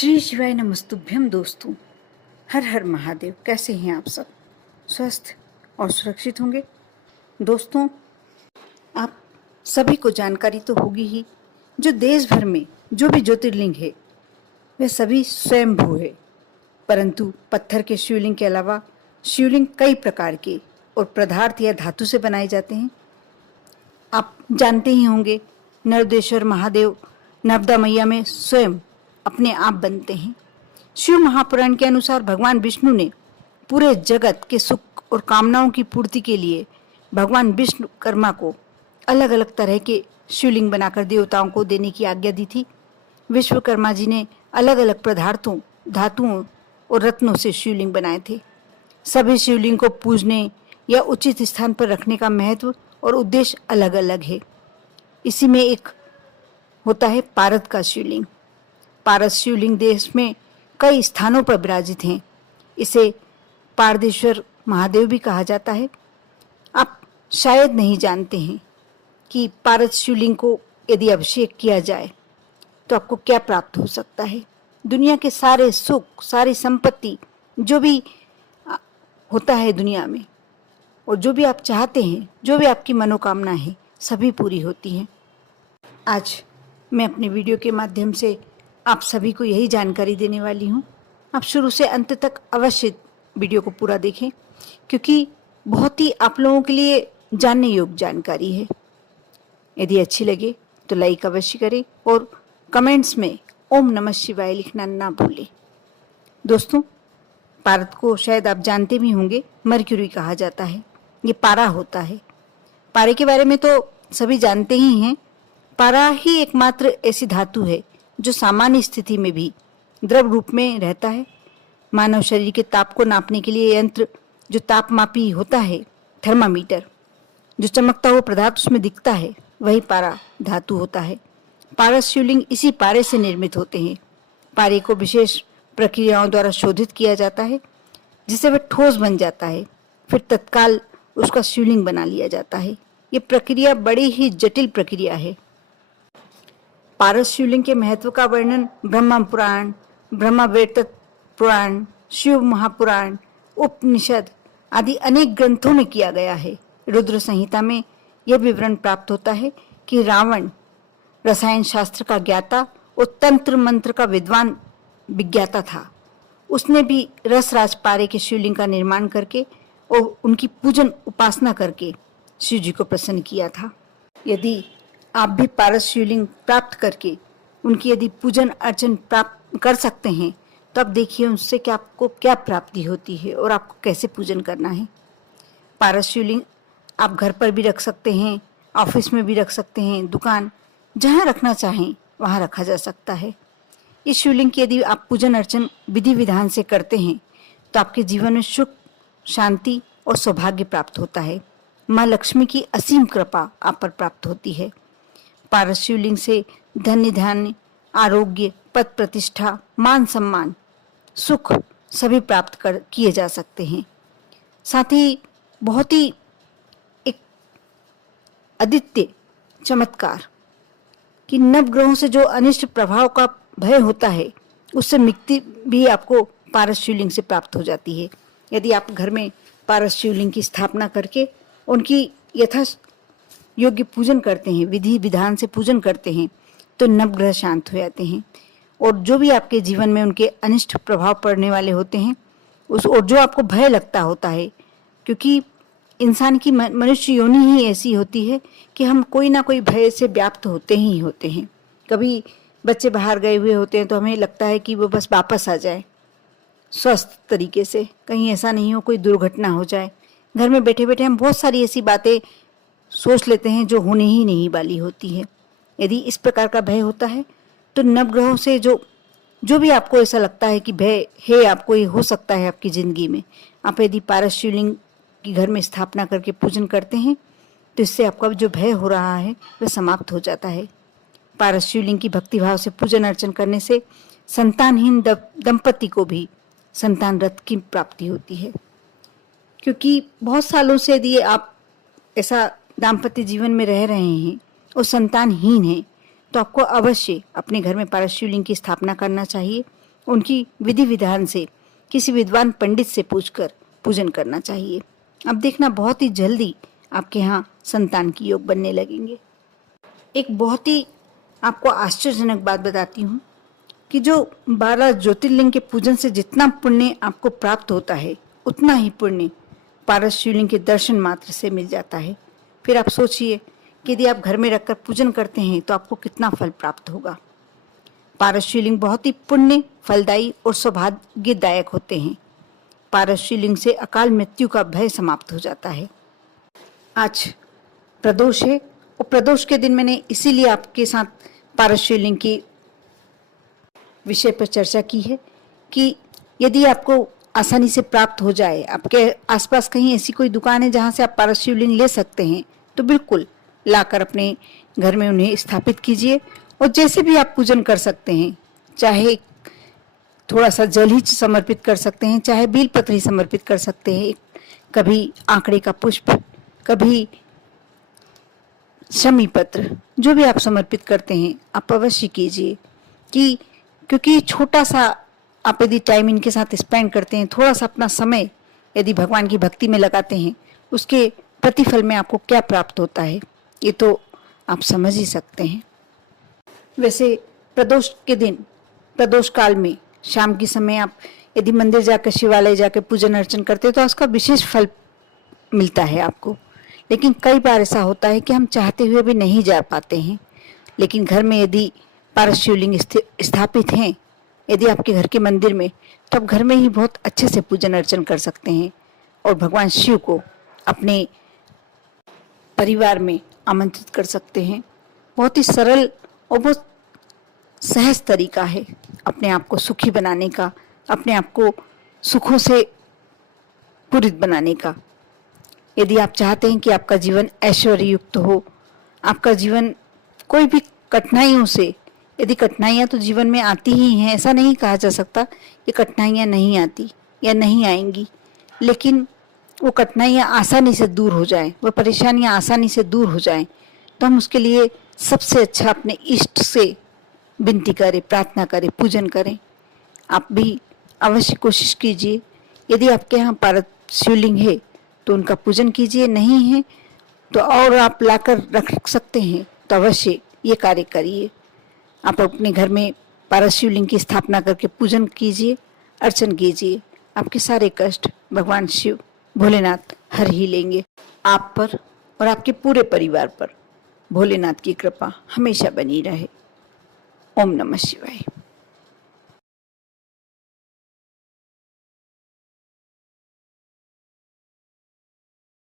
श्री शिवाय नमस्तुभ्यम दोस्तों। हर हर महादेव। कैसे हैं आप सब? स्वस्थ और सुरक्षित होंगे। दोस्तों, आप सभी को जानकारी तो होगी ही, जो देश भर में जो भी ज्योतिर्लिंग है वे सभी स्वयंभू है। परंतु पत्थर के शिवलिंग के अलावा शिवलिंग कई प्रकार के और पदार्थ या धातु से बनाए जाते हैं। आप जानते ही होंगे, नर्मदेश्वर महादेव नर्मदा मैया में स्वयं अपने आप बनते हैं। शिव महापुराण के अनुसार भगवान विष्णु ने पूरे जगत के सुख और कामनाओं की पूर्ति के लिए भगवान विश्वकर्मा को अलग अलग तरह के शिवलिंग बनाकर देवताओं को देने की आज्ञा दी थी। विश्वकर्मा जी ने अलग अलग पदार्थों, धातुओं और रत्नों से शिवलिंग बनाए थे। सभी शिवलिंग को पूजने या उचित स्थान पर रखने का महत्व और उद्देश्य अलग अलग है। इसी में एक होता है पारद का शिवलिंग। पारस शिवलिंग देश में कई स्थानों पर विराजित हैं। इसे पारदेश्वर महादेव भी कहा जाता है। आप शायद नहीं जानते हैं कि पारस शिवलिंग को यदि अभिषेक किया जाए तो आपको क्या प्राप्त हो सकता है। दुनिया के सारे सुख, सारी संपत्ति, जो भी होता है दुनिया में, और जो भी आप चाहते हैं, जो भी आपकी मनोकामना है, सभी पूरी होती हैं। आज मैं अपने वीडियो के माध्यम से आप सभी को यही जानकारी देने वाली हूँ। आप शुरू से अंत तक अवश्य वीडियो को पूरा देखें, क्योंकि बहुत ही आप लोगों के लिए जानने योग्य जानकारी है। यदि अच्छी लगे तो लाइक अवश्य करें और कमेंट्स में ओम नमः शिवाय लिखना ना भूलें। दोस्तों, पारद को शायद आप जानते भी होंगे, मर्क्यूरी कहा जाता है। ये पारा होता है। पारे के बारे में तो सभी जानते ही हैं। पारा ही एकमात्र ऐसी धातु है जो सामान्य स्थिति में भी द्रव रूप में रहता है। मानव शरीर के ताप को नापने के लिए यंत्र जो तापमापी होता है, थर्मामीटर, जो चमकता हुआ पदार्थ उसमें दिखता है, वही पारा धातु होता है। पारस शिवलिंग इसी पारे से निर्मित होते हैं। पारे को विशेष प्रक्रियाओं द्वारा शोधित किया जाता है, जिससे वह ठोस बन जाता है। फिर तत्काल उसका शिवलिंग बना लिया जाता है। ये प्रक्रिया बड़ी ही जटिल प्रक्रिया है। पारस शिवलिंग के महत्व का वर्णन ब्रह्मा पुराण, ब्रह्मवैवर्त पुराण, शिव महापुराण, उपनिषद आदि अनेक ग्रंथों में किया गया है। रुद्र संहिता में यह विवरण प्राप्त होता है कि रावण रसायन शास्त्र का ज्ञाता और तंत्र मंत्र का विद्वान विज्ञाता था। उसने भी रसराज पारे के शिवलिंग का निर्माण करके और उनकी पूजन उपासना करके शिव जी को प्रसन्न किया था। यदि आप भी पारस शिवलिंग प्राप्त करके उनकी यदि पूजन अर्चन प्राप्त कर सकते हैं, तो अब देखिए उससे क्या आपको क्या प्राप्ति होती है और आपको कैसे पूजन करना है। पारस शिवलिंग आप घर पर भी रख सकते हैं, ऑफिस में भी रख सकते हैं, दुकान, जहाँ रखना चाहें वहाँ रखा जा सकता है। इस शिवलिंग की यदि आप पूजन अर्चन विधि विधान से करते हैं तो आपके जीवन में सुख, शांति और सौभाग्य प्राप्त होता है। माँ लक्ष्मी की असीम कृपा आप पर प्राप्त होती है। पारस शिवलिंग से धन्य धान्य, आरोग्य, पद प्रतिष्ठा, मान सम्मान, सुख सभी प्राप्त किए जा सकते हैं। साथ ही बहुत ही एक अद्वितीय चमत्कार कि नवग्रहों से जो अनिष्ट प्रभाव का भय होता है, उससे मुक्ति भी आपको पारस शिवलिंग से प्राप्त हो जाती है। यदि आप घर में पारस शिवलिंग की स्थापना करके उनकी यथा योग्य पूजन करते हैं, विधि विधान से पूजन करते हैं, तो नवग्रह शांत हो जाते हैं और जो भी आपके जीवन में उनके अनिष्ट प्रभाव पड़ने वाले होते हैं उस और जो आपको भय लगता होता है, क्योंकि इंसान की मनुष्य योनि ही ऐसी होती है कि हम कोई ना कोई भय से व्याप्त होते ही होते हैं। कभी बच्चे बाहर गए हुए होते हैं तो हमें लगता है कि वो बस वापस आ जाए स्वस्थ तरीके से, कहीं ऐसा नहीं हो कोई दुर्घटना हो जाए। घर में बैठे बैठे हम बहुत सारी ऐसी बातें सोच लेते हैं जो होने ही नहीं वाली होती है। यदि इस प्रकार का भय होता है तो नवग्रहों से जो भी आपको ऐसा लगता है कि भय है, आपको ये हो सकता है आपकी ज़िंदगी में, आप यदि पारस शिवलिंग की घर में स्थापना करके पूजन करते हैं तो इससे आपका जो भय हो रहा है वह समाप्त हो जाता है। पारस शिवलिंग की भक्तिभाव से पूजन अर्चन करने से संतानहीन दंपति को भी संतान रत्न की प्राप्ति होती है। क्योंकि बहुत सालों से यदि आप ऐसा दाम्पत्य जीवन में रह रहे हैं और संतानहीन हैं, तो आपको अवश्य अपने घर में पारस शिवलिंग की स्थापना करना चाहिए उनकी विधि विधान से किसी विद्वान पंडित से पूछकर पूजन करना चाहिए। अब देखना बहुत ही जल्दी आपके यहाँ संतान की योग बनने लगेंगे। एक बहुत ही आपको आश्चर्यजनक बात बताती हूँ कि जो 12 ज्योतिर्लिंग के पूजन से जितना पुण्य आपको प्राप्त होता है, उतना ही पुण्य पारस शिवलिंग के दर्शन मात्र से मिल जाता है। फिर आप सोचिए कि यदि आप घर में रखकर पूजन करते हैं तो आपको कितना फल प्राप्त होगा। पारस शिवलिंग बहुत ही पुण्य, फलदायी और सौभाग्यदायक होते हैं। पारस शिवलिंग से अकाल मृत्यु का भय समाप्त हो जाता है। आज प्रदोष है और प्रदोष के दिन मैंने इसीलिए आपके साथ पारस शिवलिंग की विषय पर चर्चा की है कि यदि आपको आसानी से प्राप्त हो जाए, आपके आसपास कहीं ऐसी कोई दुकान है जहां से आप पारस शिवलिंग ले सकते हैं, तो बिल्कुल लाकर अपने घर में उन्हें स्थापित कीजिए। और जैसे भी आप पूजन कर सकते हैं, चाहे थोड़ा सा जल ही समर्पित कर सकते हैं, चाहे बेलपत्र ही समर्पित कर सकते हैं, कभी आंकड़े का पुष्प, कभी शमी पत्र, जो भी आप समर्पित करते हैं आप अवश्य कीजिए। क्योंकि छोटा सा आप यदि टाइम इनके साथ स्पेंड करते हैं, थोड़ा सा अपना समय यदि भगवान की भक्ति में लगाते हैं, उसके प्रतिफल में आपको क्या प्राप्त होता है ये तो आप समझ ही सकते हैं। वैसे प्रदोष के दिन, प्रदोष काल में शाम के समय आप यदि मंदिर जाकर, शिवालय जाकर पूजन अर्चन करते हैं तो उसका विशेष फल मिलता है आपको। लेकिन कई बार ऐसा होता है कि हम चाहते हुए भी नहीं जा पाते हैं। लेकिन घर में यदि पारस शिवलिंग स्थापित हैं, यदि आपके घर के मंदिर में, तो आप घर में ही बहुत अच्छे से पूजन अर्चन कर सकते हैं और भगवान शिव को अपने परिवार में आमंत्रित कर सकते हैं। बहुत ही सरल और बहुत सहज तरीका है अपने आप को सुखी बनाने का, अपने आप को सुखों से पूरित बनाने का। यदि आप चाहते हैं कि आपका जीवन ऐश्वर्य युक्त हो, आपका जीवन कोई भी कठिनाइयों से, यदि कठिनाइयाँ तो जीवन में आती ही हैं, ऐसा नहीं कहा जा सकता कि कठिनाइयाँ नहीं आती या नहीं आएंगी, लेकिन वो कठिनाइयाँ आसानी से दूर हो जाएं, वो परेशानियाँ आसानी से दूर हो जाएं, तो हम उसके लिए सबसे अच्छा अपने इष्ट से विनती करें, प्रार्थना करें, पूजन करें। आप भी अवश्य कोशिश कीजिए। यदि आपके यहाँ पारस शिवलिंग है तो उनका पूजन कीजिए, नहीं है तो और आप लाकर रख सकते हैं तो अवश्य ये कार्य करिए। आप अपने घर में पारस शिवलिंग की स्थापना करके पूजन कीजिए, अर्चन कीजिए। आपके सारे कष्ट भगवान शिव भोलेनाथ हर ही लेंगे। आप पर और आपके पूरे परिवार पर भोलेनाथ की कृपा हमेशा बनी रहे। ओम नमः शिवाय।